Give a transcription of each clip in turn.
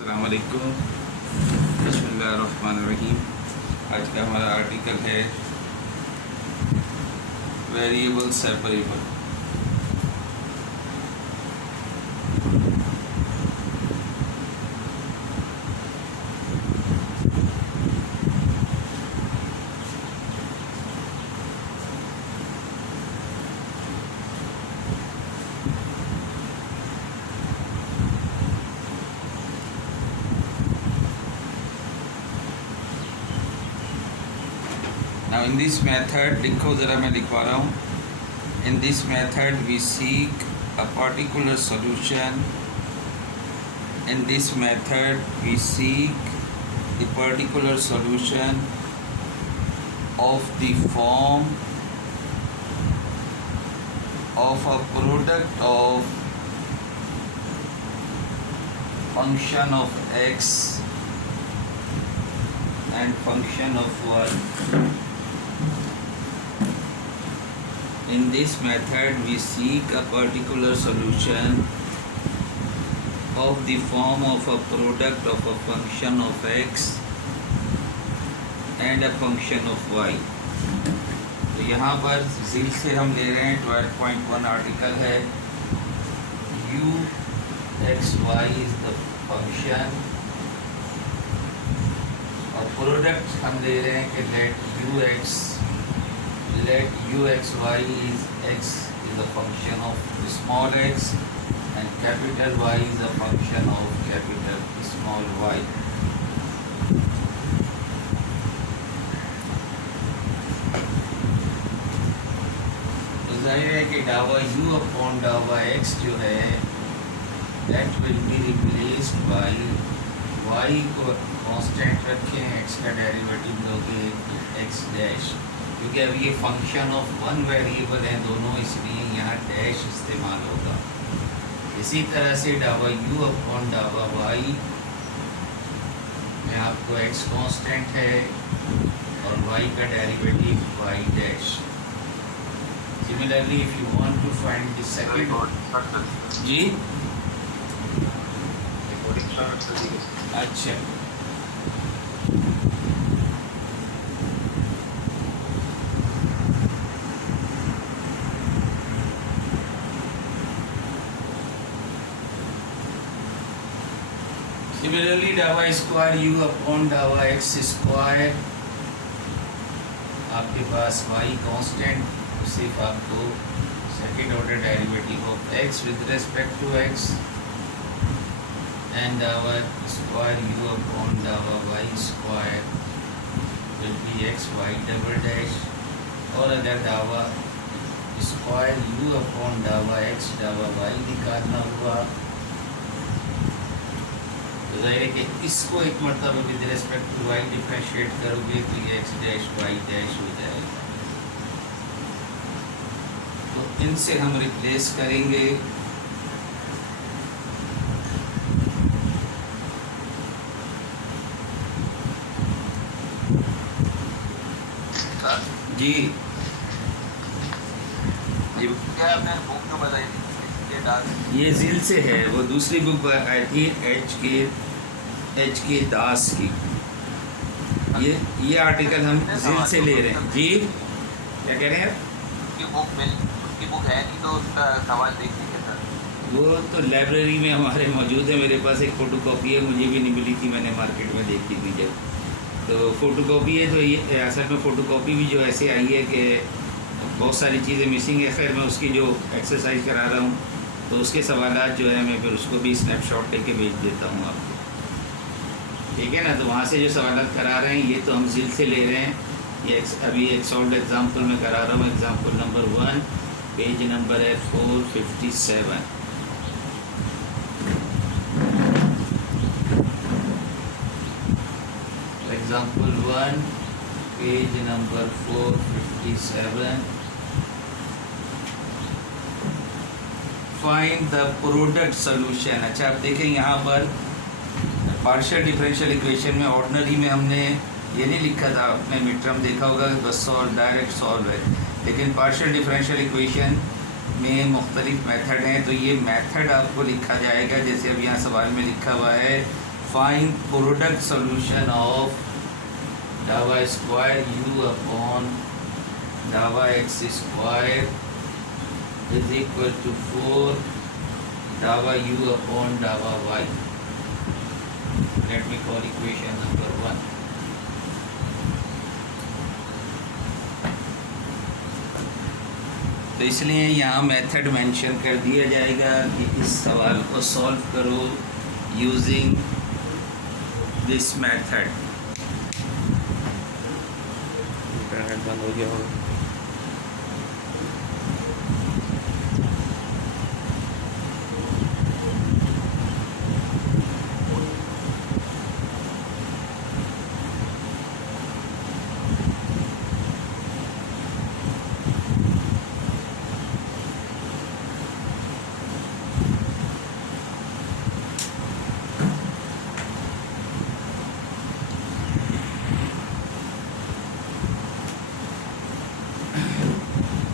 अस्सलाम वालेकुम, बिस्मिल्लाहिर्रहमानिर्रहीम। आज का हमारा आर्टिकल है variable separable. Now in this method, लिखो ज़रा, मैं लिखवा रहा हूँ। In this method we seek a particular solution. In this method we seek the particular solution of the form of a product of function of x and function of y. In this method we seek a particular solution of the form of a product of a function of x and a function of y. तो यहाँ पर zeal से हम ले रहे हैं 12.1 article है u x y is the function और प्रोडक्ट हम ले रहे हैं कि let u x y is x is a function of small x and capital Y is a function of capital small y. तो जाहिर है कि डावा u अपॉन डावा x जो है that will be replaced by y को constant रखें, x का डेरिवेटिव लोगे x डैश, क्योंकि अब ये फंक्शन ऑफ वन वेरिएबल हैं दोनों, इसलिए यहाँ डैश इस्तेमाल होगा। इसी तरह से डावा u अपॉन डावा y में आपको x कांस्टेंट है और y का derivative y dash. Similarly if you want to find the second जी अच्छा सिमिलरली डावा स्क्वायर u अपॉन डावा x स्क्वायर, आपके पास y कांस्टेंट, सिर्फ आपको second order derivative of x with respect to x and डावा स्क्वायर u अपॉन डावा y square will be x y double dash, और अगर डावा स्क्वायर u अपॉन डावा x डावा y निकालना हुआ तो जाहिर है कि इसको एक मरतबा with respect to y differentiate करोगे तो ये x डैश y डैश हो जाएगा। तो इनसे हम रिप्लेस करेंगे जी जी क्या आपने बुक तो बताई थी, ये ज़ील से है, वो दूसरी बुक आई थी एच के दास की। ये आर्टिकल हम ज़ील से ले रहे हैं। जी क्या कह रहे हैं आप? उसकी बुक है नहीं तो उसका सवाल देख लीजिए सर। वो तो लाइब्रेरी में हमारे मौजूद है, मेरे पास एक फ़ोटो कॉपी है, मुझे भी नहीं मिली थी, मैंने मार्केट में देखी थी जब, तो फ़ोटो कॉपी है। तो ये असल में फ़ोटो कॉपी भी जो ऐसे आई है कि बहुत सारी चीज़ें मिसिंग है। खैर मैं उसकी जो एक्सरसाइज करा रहा हूँ तो उसके सवालात जो है मैं फिर उसको भी स्नैपशॉट लेके भेज देता हूँ आपको, ठीक है ना। तो वहाँ से जो सवालात करा रहे हैं ये तो हम ज़ील से ले रहे हैं। ये अभी एक सॉल्व एग्ज़ाम्पल में करा रहा हूँ। एग्ज़ाम्पल नंबर 1, पेज नंबर है 457। Example 1, page number 457। Find the product solution. अच्छा आप देखें यहाँ पर पार्शियल डिफरेंशियल इक्वेशन में ऑर्डिनरी में हमने ये नहीं लिखा था, आपने मिड टर्म देखा होगा बस सॉल्व डायरेक्ट सॉल्व है, लेकिन पार्शियल डिफरेंशियल इक्वेशन में मुख्तलिफ मेथड हैं। तो ये मेथड आपको लिखा जाएगा, जैसे अब यहाँ सवाल में लिखा हुआ है Find product solution of dava square u upon dava x square is equal to 4 dava u upon dava y. Let me call equation number 1. तो इसलिए यहाँ मेथड मेंशन कर दिया जाएगा कि इस सवाल को सॉल्व करो यूजिंग दिस मेथड. इंटरनेट बंद हो गया होगा.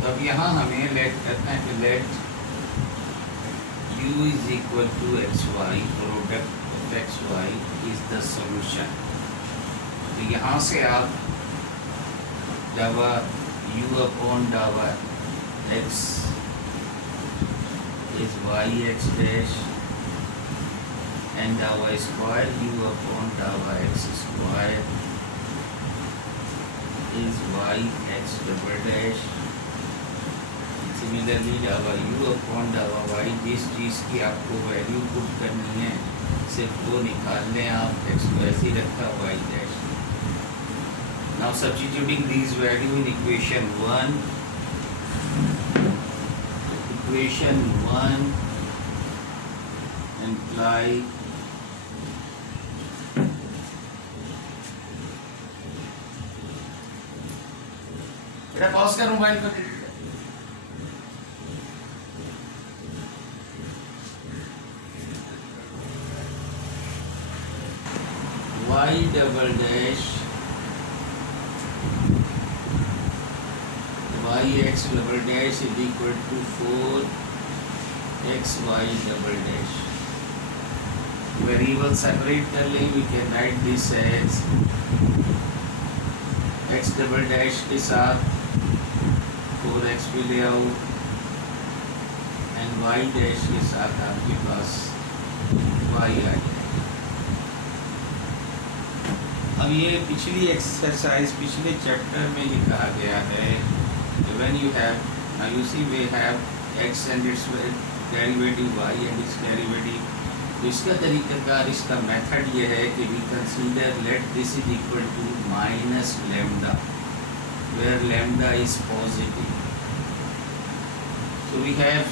अब यहाँ हमें लेट करना है कि let u is equal to x y, product of x y is the solution. तो यहाँ से आप डावा u अपॉन डावा x is y x dash and डावा स्क्वायर u अपॉन डावा x square is y x double dash. Similarly डावा u upon डावा y, जिस चीज़ की आपको वैल्यू पुट करनी है सिर्फ वो निकाल लें आप. x को ऐसे ही रखा y dash. Now substituting this value in equation 1. Equation 1 imply बेटा पॉज कर मोबाइल को. y double dash yx double dash is equal to 4 xy double dash. Variable separate कर लें. we can write this as x double dash के साथ 4x भी ले आओ एंड y dash के साथ आपके पास y आ जाए. अब ये पिछली एक्सरसाइज पिछले चैप्टर में ये कहा गया है when you have, now you see we have x and its derivative y and its derivative. तो इसका तरीक़ाकार, इसका मेथड ये है कि we consider let this is equal to minus lambda where lambda is positive. So we have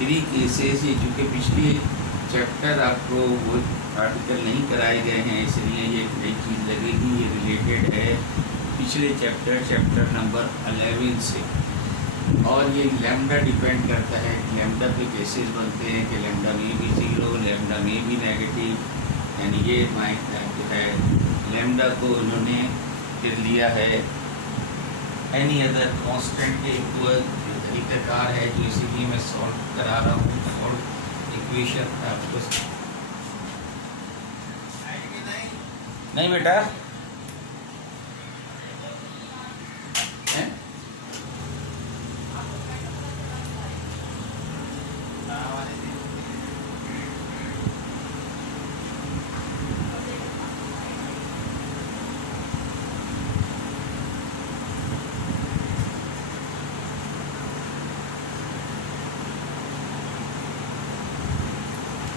3 cases. ये चूँकि पिछली चैप्टर आपको वो आर्टिकल नहीं कराए गए हैं इसलिए ये नई चीज़ लगेगी. ये रिलेटेड है पिछले चैप्टर नंबर 11 से. और ये लैम्डा डिपेंड करता है लैम्डा पे केसेस बनते हैं कि लैम्डा में भी 0, लैम्डा में भी नेगेटिव. यानी ये जो है लैम्डा को उन्होंने फिर लिया है एनी अदर कांस्टेंट के इक्वल. तरीक़ाकार है जो इसीलिए मैं सॉल्व करा रहा हूँ. सॉल्व इक्वेशन आपको नहीं बेटा हैं?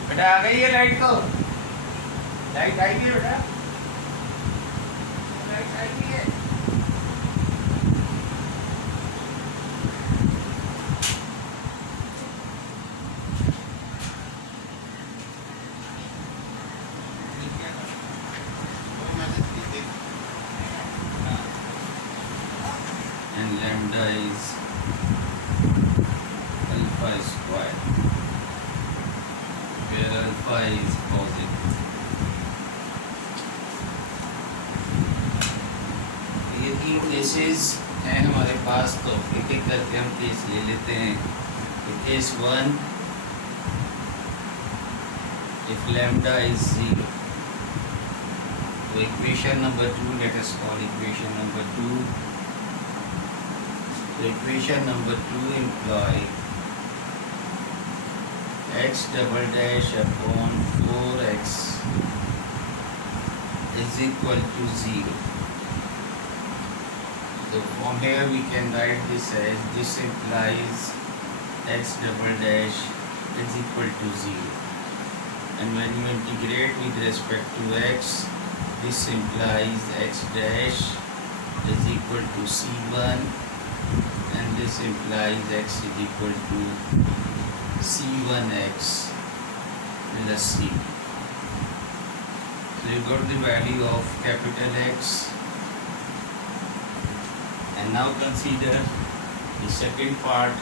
बेटा आ गई है लाइट को. लाइट आई है बेटा. And lambda is alpha square where alpha is positive. ये 3 केसेस हैं हमारे पास. तो एक एक करके हम केस ले लेते हैं. तो case 1, if lambda is 0 So equation number 2, let us call equation number 2. So equation number 2 imply x double dash upon 4x is equal to 0. So from here we can write this as this implies x double dash is equal to 0. And when you integrate with respect to x, this implies x dash is equal to c1, and this implies x is equal to c1x plus c. So you got the value of capital X. And now consider the second part.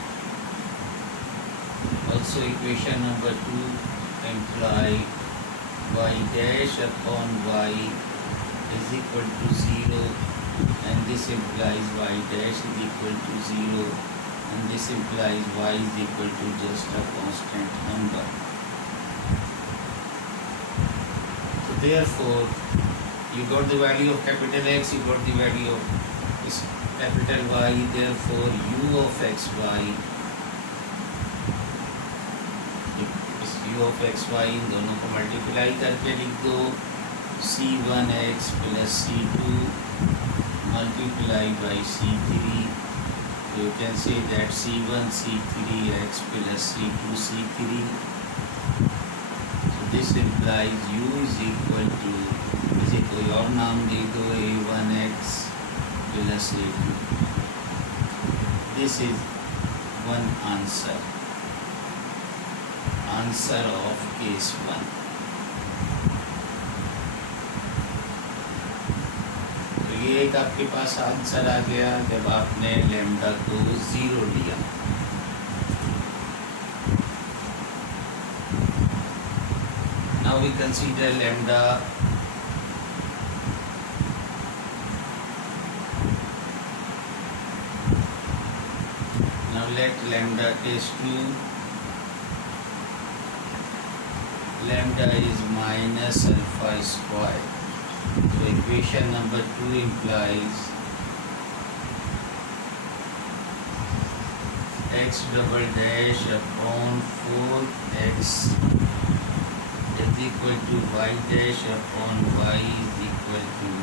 Also equation number 2 imply y dash upon y is equal to 0, and this implies y dash is equal to 0, and this implies y is equal to just a constant number. So therefore you got the value of capital X, you got the value of this capital Y, therefore u of xy, इस u of xy इन दोनों को multiply करके लिख दो, c1x plus c2 multiply by c3. You can say that c1 c3x plus c2 c3. So this implies u is equal to, इसे कोई और नाम दे दो, a1x plus a2. This is one answer of case 1. तो ये एक आपके पास answer आ गया जब आपने लैम्डा को 0 लिया. Now we consider lambda let lambda is 2. Lambda is minus alpha square. So equation number 2 implies x double dash upon 4x is equal to y dash upon y is equal to,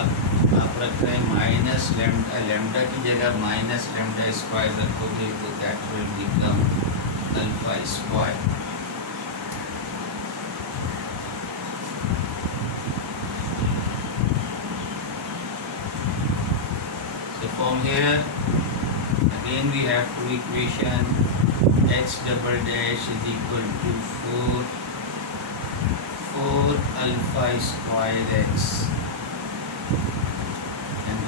अब आप रख रहे हैं minus lambda, lambda की जगह minus lambda square रखोगे तो that will become alpha square. So from here again we have two equation, x double dash is equal to 4 alpha square x.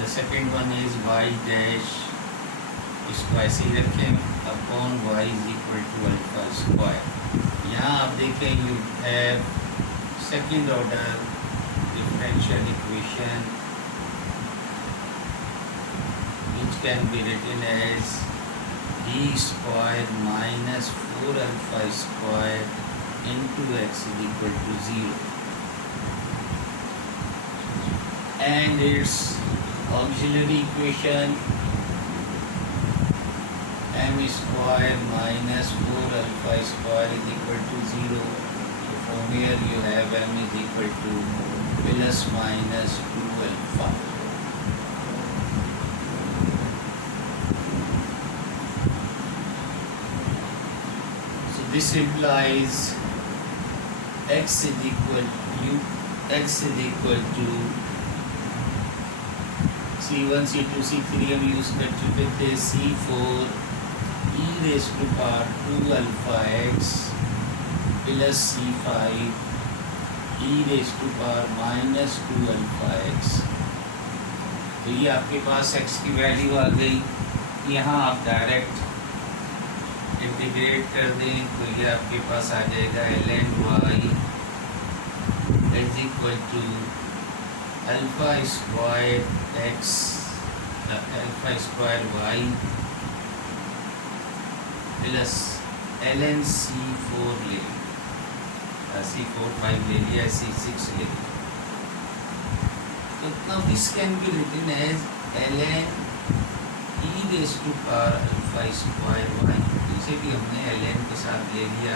Second one is y dash, इसको ऐसे ही रखें, upon y is equal to alpha square. यहाँ आप देखें you have second order differential equation which can be written as d square minus 4 alpha square into x is equal to 0, and its auxiliary equation m square minus 4 alpha square is equal to 0. So from here you have m is equal to plus minus 2 alpha. So this implies x is equal to C1 C2 C3 हम use कर चुके थे, C4 e raised to power 2 alpha x plus C5 e raised to power minus 2 alpha x. तो ये आपके पास x की value आ गई. यहाँ आप डायरेक्ट इंटीग्रेट कर दें तो ये आपके पास आ जाएगा ln y is equal to alpha square x alpha square y plus ln c4 ले, c4 5 ले लिया, c6 ले लिया. So now this can be written as ln e raised to power alpha square y. इसे भी हमने ln के साथ ले लिया.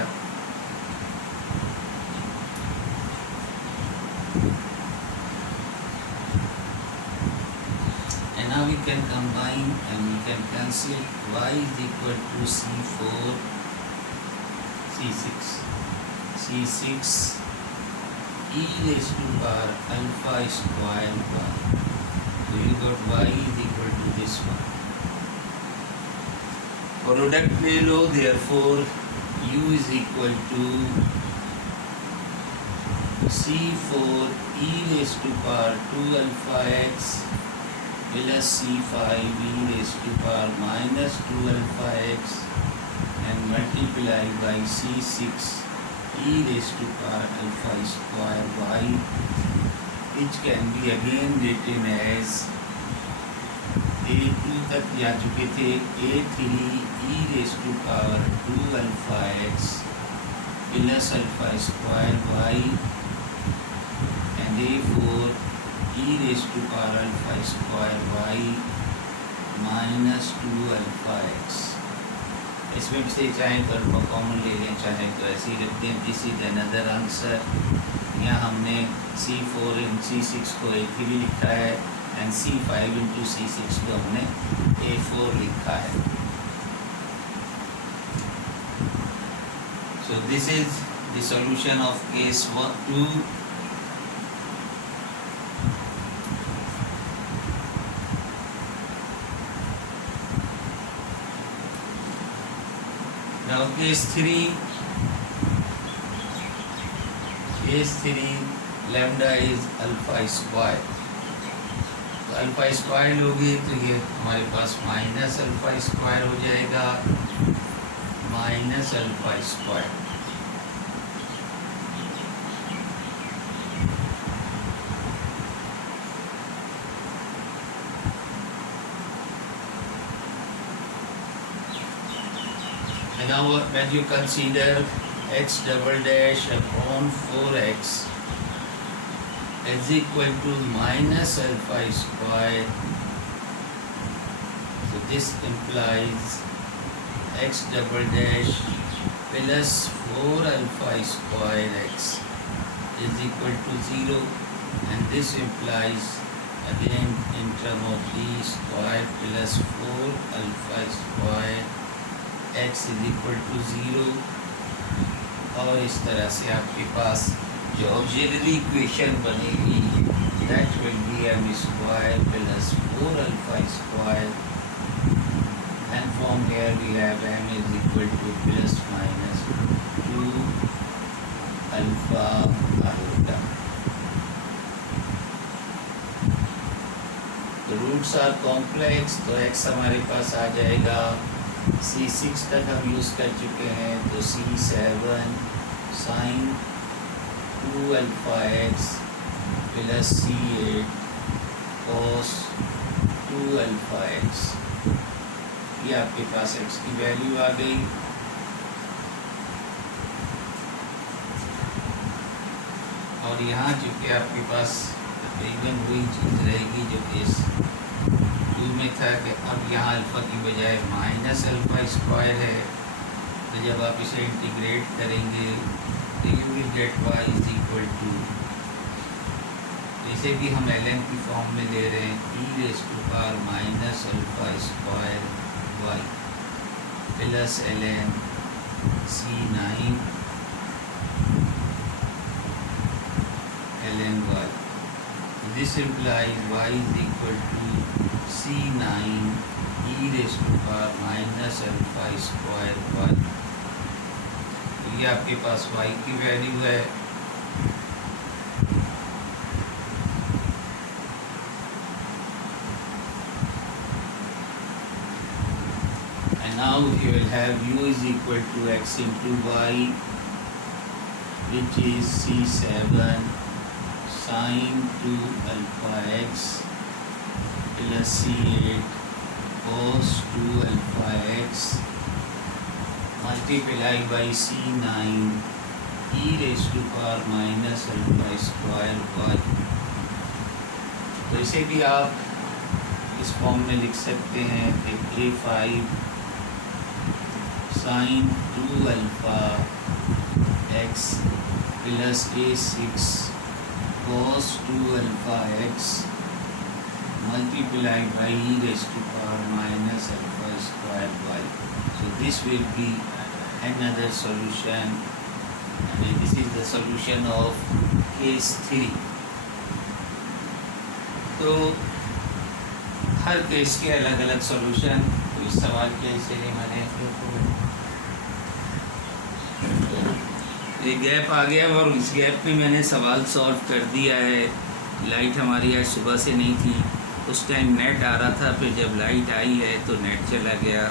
And now we can combine and we can cancel. Y is equal to C4 C6 C6 e raised to power alpha square y. So you got y is equal to this one. Product ले लो, therefore u is equal to C4 e raised to power 2 alpha x plus C5 e raised to power minus 2 alpha x and multiply by C6 e raised to power alpha square y, which can be again written as A2 तक जा चुके थे, A3 e raised to power 2 alpha x plus alpha square y and A4 e raised to power alpha square y minus 2 alpha x. इसमें से चाहे तो alpha common ले लें, चाहे तो ऐसे ही रख दें. This is another answer. यहाँ हमने C4 इन C6 को A3 लिखा है एंड C5 इंटू C6 को हमने A4 लिखा है. So this is the solution of case 2. Now case 3. Case 3 lambda is alpha square. तो अल्फा स्क्वायर लोगे तो ये हमारे पास माइनस अल्फा स्क्वायर हो जाएगा, minus alpha square. And now when you consider x double dash upon 4x is equal to minus alpha square, so this implies x double dash plus 4 alpha square x is equal to 0, and this implies again in term of d square plus 4 alpha square x is equal to 0. और इस तरह से आपके पास जो auxiliary equation बनेगी that will be m square plus 4 alpha square, and from here we have m is equal to plus minus 2 alpha iota. The roots are complex, तो x हमारे पास आ जाएगा. C6 तक हम यूज़ कर चुके हैं, तो C7 sin 2 alpha x plus C8 cos 2 alpha x. ये आपके पास x की वैल्यू आ गई. और यहाँ चूँकि आपके पास तकरीबन वही चीज़ रहेगी जो केस 2 में था कि अब यहाँ अल्फ़ा की बजाय माइनस अल्फ़ा स्क्वायर है, तो जब आप इसे इंटीग्रेट करेंगे तो you will get y is equal to, इसे भी हम ln की फॉर्म में ले रहे हैं, e raise to power minus alpha square y plus ln C9 ln y. This implies y is equal to C9 e raised to power minus alpha square y. तो ये आपके पास y की वैल्यू है. And now you will have u is equal to x into y, which is C7 sin 2 alpha x plus C8 cos 2 alpha x multiply by C9 e raised to power minus alpha square y. तो इसे भी आप इस form में लिख सकते हैं कि A5 sin 2 alpha x plus A6 cos 2 alpha x multiplied by e raised to power minus alpha square y. So this will be another solution, and this is the solution of case 3. तो हर case के अलग अलग solution, तो इस सवाल के इसलिए मैंने एक गैप आ गया और इस गैप में मैंने सवाल सॉल्व कर दिया है। लाइट हमारी आज सुबह से नहीं थी, उस टाइम नेट आ रहा था, फिर जब लाइट आई है तो नेट चला गया।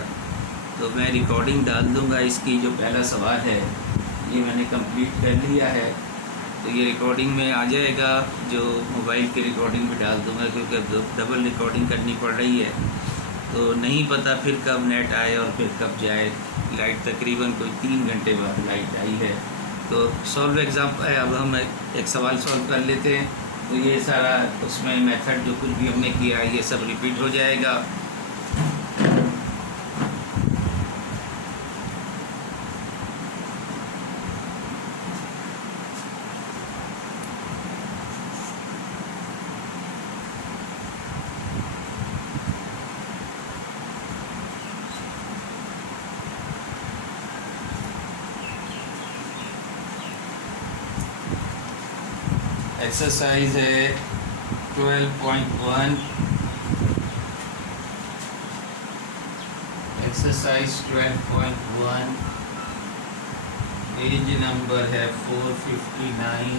तो मैं रिकॉर्डिंग डाल दूंगा इसकी। जो पहला सवाल है ये मैंने कंप्लीट कर लिया है, तो ये रिकॉर्डिंग में आ जाएगा, जो मोबाइल की रिकॉर्डिंग भी डाल दूंगा, क्योंकि डबल रिकॉर्डिंग करनी पड़ रही है। तो नहीं पता फिर कब नेट आए और फिर कब जाए। लाइट तकरीबन कोई 3 घंटे बाद लाइट आई है। तो सॉल्व एग्जाम्पल है, अब हम एक सवाल सॉल्व कर लेते हैं। तो ये सारा उसमें मेथड जो कुछ भी हमने किया है ये सब रिपीट हो जाएगा। एक्सरसाइज है 12.1। एक्सरसाइज 12.1 पेज नंबर है 459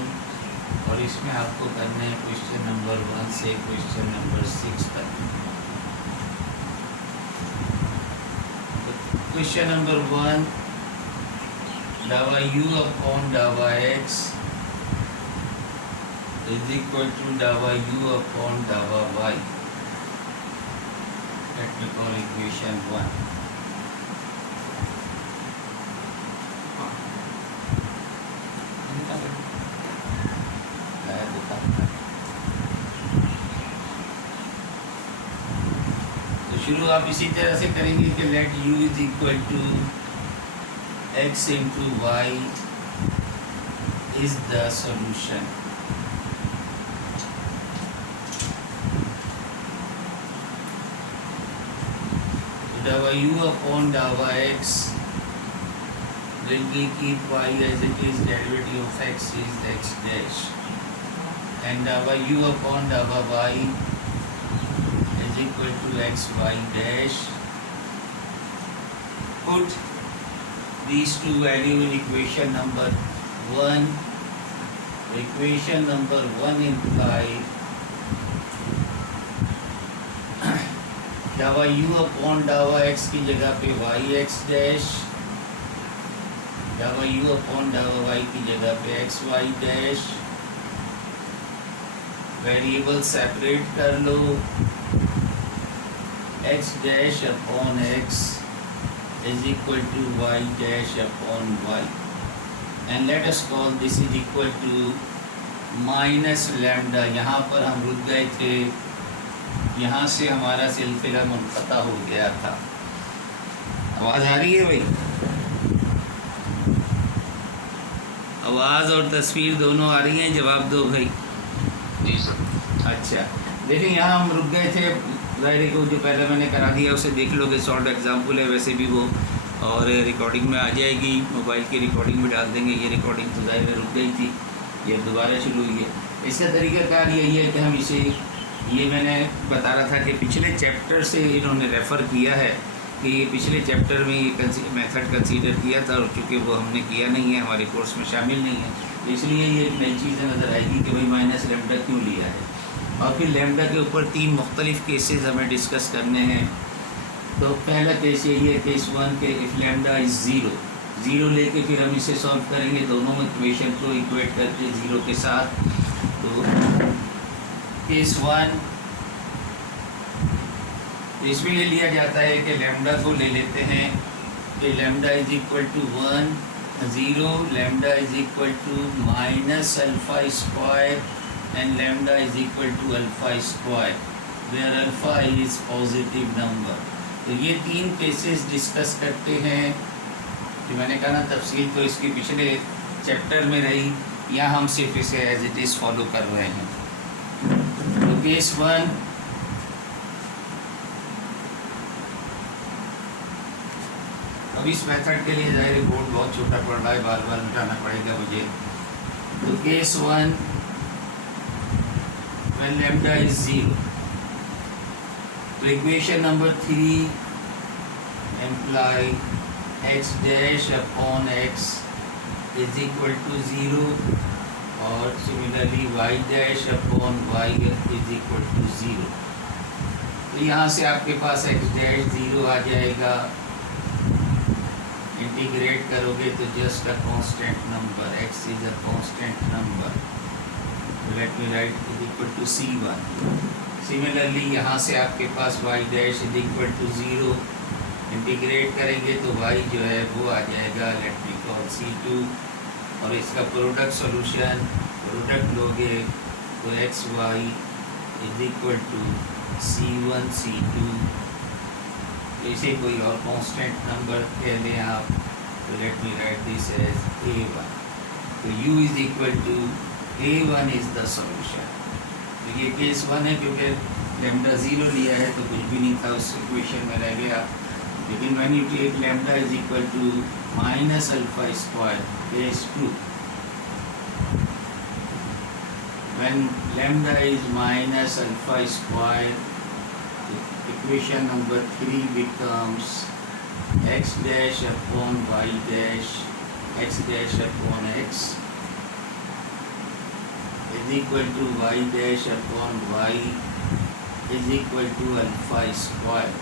और इसमें आपको करना है क्वेश्चन नंबर 1 से क्वेश्चन नंबर 6 तक। क्वेश्चन नंबर 1, डावा u अपॉन डावा x is equal to डावा u upon डावा y. Let me call equation 1. तो शुरू आप इसी तरह से करेंगे कि let u is equal to x into y is the solution. डावा u upon डावा x will be keep y as it is, derivative of x is x dash, and डावा u upon डावा y is equal to x y dash. Put these two values in equation number 1. Equation number 1 imply डावा u upon डावा x की जगह पे y x dash, डावा u upon डावा y की जगह पे x y dash. Variable separate कर लो, x dash upon x is equal to y dash upon y, and let us call this is equal to minus lambda. यहाँ पर हम रुक गए थे, यहाँ से हमारा सिलसिला मुनक़ता हो गया था। आवाज़ आ रही है भाई? आवाज़ और तस्वीर दोनों आ रही हैं? जवाब दो भाई। जी सर। अच्छा, देखिए यहाँ हम रुक गए थे। ज़ाहिर को जो पहले मैंने करा दिया उसे देख लोगे, सॉल्व एग्जाम्पल है वैसे भी वो, और रिकॉर्डिंग में आ जाएगी, मोबाइल की रिकॉर्डिंग में डाल देंगे। ये रिकॉर्डिंग तो ज़ाहिर रुक गई थी, ये दोबारा शुरू हुई है। इसका तरीक़ाकार यही है कि हम इसे, ये मैंने बता रहा था कि पिछले चैप्टर से इन्होंने रेफ़र किया है कि ये पिछले चैप्टर में ये मेथड कंसीडर किया था, और चूँकि वो हमने किया नहीं है, हमारे कोर्स में शामिल नहीं है, इसलिए ये एक नई चीज़ नज़र आएगी कि भाई माइनस लैम्डा क्यों लिया है। और फिर लैम्डा के ऊपर 3 मुख्तलिफ़ केसेस हमें डिस्कस करने हैं। तो पहला केस यही है, केस 1 के इफ़ लैम्डा इज़ 0 लेके फिर हम इसे सॉल्व करेंगे, दोनों इक्वेशन को इक्वेट करके 0 के साथ। तो केस 1 इसमें ये लिया जाता है कि लैम्डा को ले लेते हैं कि lambda is equal to 1 0, lambda is equal to minus alpha square and lambda is equal to alpha square where alpha is positive number। तो ये तीन केसेस डिस्कस करते हैं कि मैंने कहा ना तफसील तो इसके पिछले चैप्टर में रही, यहाँ हम सिर्फ इसे एज इट इज़ फॉलो कर रहे हैं। तो केस वन, अब इस मेथड के लिए ज़ाहिर बोर्ड बहुत छोटा पड़ रहा है, बार बार मिटाना पड़ेगा मुझे। तो case one, when lambda is 0, तो equation number 3 imply x dash upon x is equal to 0 और similarly y dash upon y is equal to 0। तो यहाँ से आपके पास x dash 0 आ जाएगा, इंटीग्रेट करोगे तो just a constant number, x is a constant number, let me write is equal to c1। Similarly यहाँ से आपके पास y dash is equal to 0, integrate करेंगे तो y जो है वो आ जाएगा, लेट मी कॉल c2, और इसका प्रोडक्ट सॉल्यूशन, प्रोडक्ट लोगे तो xy is equal to c1 c2, इसे कोई और कांस्टेंट नंबर कह लें आप, तो let me write this as a1। तो u is equal to a1 is the solution. तो ये केस वन है, क्योंकि लैम्डा 0 लिया है तो कुछ भी नहीं था उस इक्वेशन में रह गया। लेकिन when you take lambda is equal to minus alpha square case 2, when lambda is minus alpha square, equation number 3 becomes x dash upon y dash, x dash upon x is equal to y dash upon y is equal to alpha square,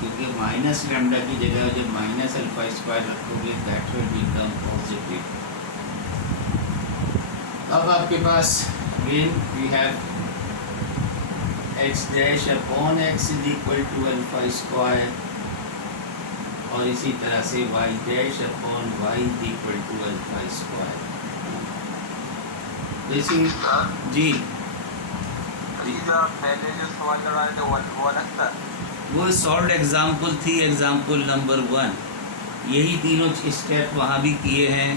क्योंकि minus lambda की जगह जब minus alpha square रखोगे that will become positive. अब आपके पास again we have x dash upon x is equal to alpha square, और इसी तरह से y dash upon y is equal to alpha square। इसी जी जो आप पहले जो सवाल करवा रहे थे वो अलग था, वो सॉल्व एग्जाम्पल थी, एग्जाम्पल नंबर 1। यही तीनों स्टेप वहाँ भी किए हैं,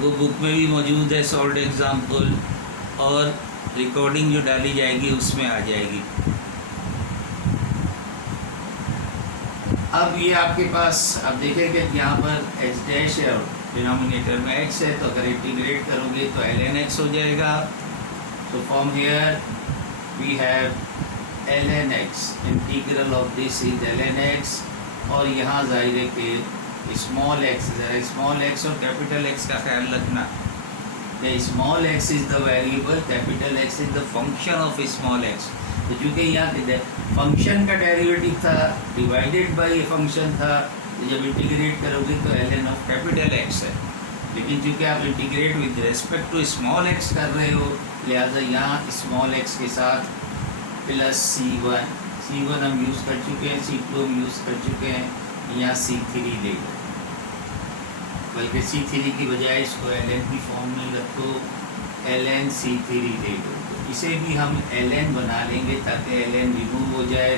वो बुक में भी मौजूद है सॉल्व एग्जाम्पल, और रिकॉर्डिंग जो डाली जाएगी उसमें आ जाएगी। अब ये आपके पास अब देखें कि यहाँ पर x डैश है और डिनोमिनेटर में x है, तो अगर इंटीग्रेट करोगे तो ln x हो जाएगा। तो from here we have ln x, integral of this is ln x, और यहाँ ज़ाहिर है कि स्मॉल x, ज़रा स्मॉल x और कैपिटल x का ख्याल रखना। The small x is the variable, capital X is the function of small x। तो चूँकि यहाँ फंक्शन का डेरिवेटिव था, डिवाइडेड बाई फंक्शन था, तो जब इंटीग्रेट करोगे तो ln ऑफ कैपिटल X है। लेकिन चूँकि आप integrate with respect to small x कर रहे हो, लिहाजा यहाँ स्मॉल x के साथ प्लस c1 हम यूज़ कर चुके हैं, c2 हम यूज़ कर चुके हैं, यहाँ c3 ले लो, बल्कि c3 की बजाय इसको ln की फॉर्म में रखो, ln c3 ले लो। तो इसे भी हम ln बना लेंगे ताकि ln रिमूव हो जाए।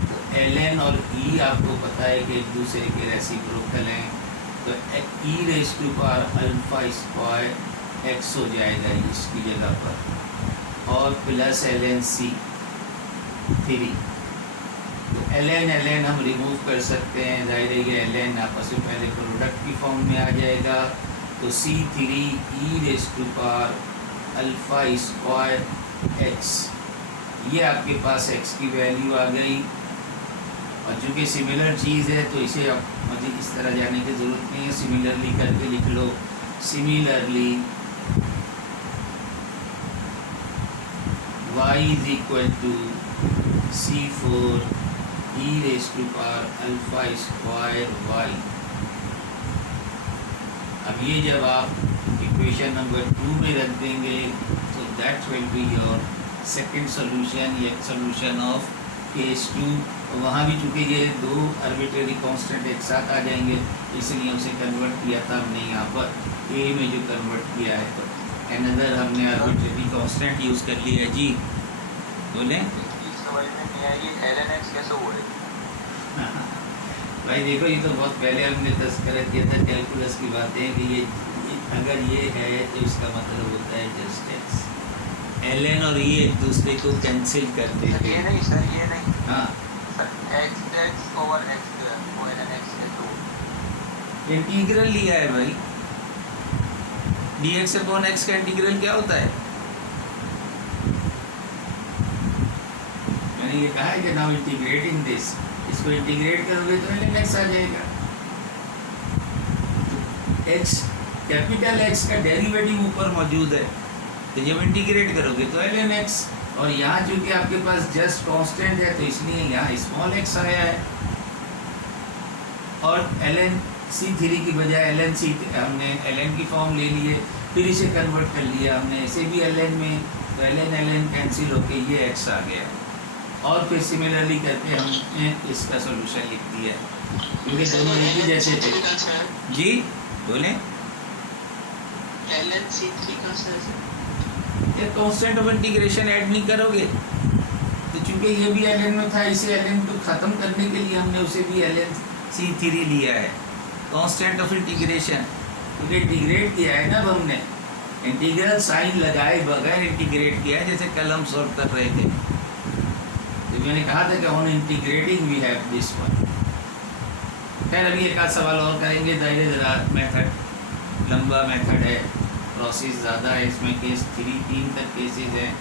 तो ln और e आपको पता है कि एक दूसरे के रेसिप्रोकल हैं, तो e raise to power alpha square x हो जाएगा इसकी जगह पर, और प्लस ln c3। तो ln हम रिमूव कर सकते हैं, ज़ाहिर है ये ln आपस में पहले प्रोडक्ट की फॉर्म में आ जाएगा। तो c3 e raise to power alpha square x, ये आपके पास x की वैल्यू आ गई। और चूँकि सिमिलर चीज़ है तो इसे अब मुझे इस तरह जाने की ज़रूरत नहीं है, सिमिलरली करके लिख लो। Similarly y is equal to c4 e raise to power alpha square y। अब ये जब आप इक्वेशन नंबर 2 में रख देंगे तो that will be your second solution, या सॉल्यूशन ऑफ केस 2। वहाँ भी चूँकि ये दो आर्बिट्रेरी कांस्टेंट एक साथ आ जाएंगे, इसलिए उसे कन्वर्ट किया था हमने यहाँ पर a में जो कन्वर्ट किया है। तो अनदर हमने आर्बिट्रेरी कांस्टेंट यूज़ कर लिया जी, बोलें। चीज समझ में नहीं आई, ये ln(x) कैसे हो रही है? भाई देखो, ये तो बहुत पहले हमने तस्करा किया था कैलकुलस की बातें कि ये अगर ये है तो इसका मतलब होता है जस्ट एक्स। ln और ये एक दूसरे को कैंसिल कर सर देते ये हैं। नहीं, सर ये नहीं, हाँ, sir x over x square वो ln(x) कैसे हो? इंटीग्रल लिया है भाई। dx अपॉन x का इंटीग्रल क्या होता है? मैंने ये कहा है कि नाउ इंटीग्रेटिंग दिस, इसको इंटीग्रेट करोगे तो ln x आ जाएगा। x कैपिटल X का डेरिवेटिव ऊपर मौजूद है, तो जब इंटीग्रेट करोगे तो ln x, और यहाँ चूंकि आपके पास जस्ट कांस्टेंट है तो इसलिए यहाँ स्मॉल x आया है, और ln C3 की बजाय ln C हमने ln की फॉर्म ले लिए, फिर इसे कन्वर्ट कर लिया हमने इसे भी ln में, तो ln कैंसिल होके ये x आ गया, और फिर सिमिलरली करके हमने इसका सॉल्यूशन लिख दिया क्योंकि दोनों एक ही जैसे थे। जी बोलें। ln C3 का सर ये कांस्टेंट ऑफ इंटीग्रेशन ऐड नहीं करोगे तो चूंकि ये भी ln में था, इसे ln को ख़त्म करने के लिए हमने उसे भी ln C3 लिया है, कांस्टेंट ऑफ इंटीग्रेशन, क्योंकि इंटीग्रेट किया है ना अब हमने, इंटीग्रल साइन लगाए बगैर इंटीग्रेट किया है, जैसे कल हम सॉल्व कर रहे थे। तो मैंने कहा था कि on integrating we have this one. खैर अभी एक आध सवाल और करेंगे, दायरे ज़रा मेथड लंबा मेथड है, प्रोसेस ज़्यादा है इसमें, केस 3 तक केसेस हैं,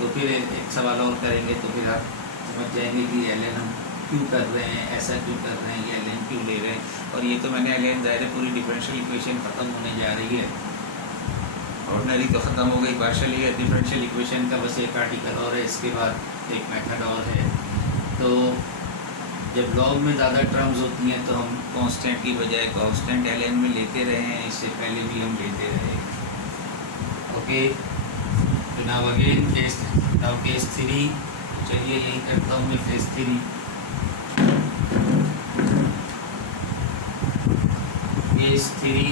तो फिर एक सवाल और करेंगे तो फिर आप समझ जाएंगे कि ln हम क्यों कर रहे हैं, ऐसा क्यों कर रहे हैं, ये ln क्यों ले रहे हैं। और ये तो मैंने ln ज़ाहिर है पूरी डिफरेंशियल इक्वेशन ख़त्म होने जा रही है, ऑर्डिनरी तो ख़त्म हो गई, पार्शियल है, डिफरेंशियल इक्वेशन का बस एक आर्टिकल और है, इसके बाद एक मेथड और है। तो जब लॉग में ज़्यादा टर्म्स होती हैं तो हम कांस्टेंट की बजाय कांस्टेंट ln में लेते रहे हैं, इससे पहले भी हम लेते रहे। ओके, तो नाउ अगेन केस 3, चलिए यही करता हूँ मैं केस 3। केस 3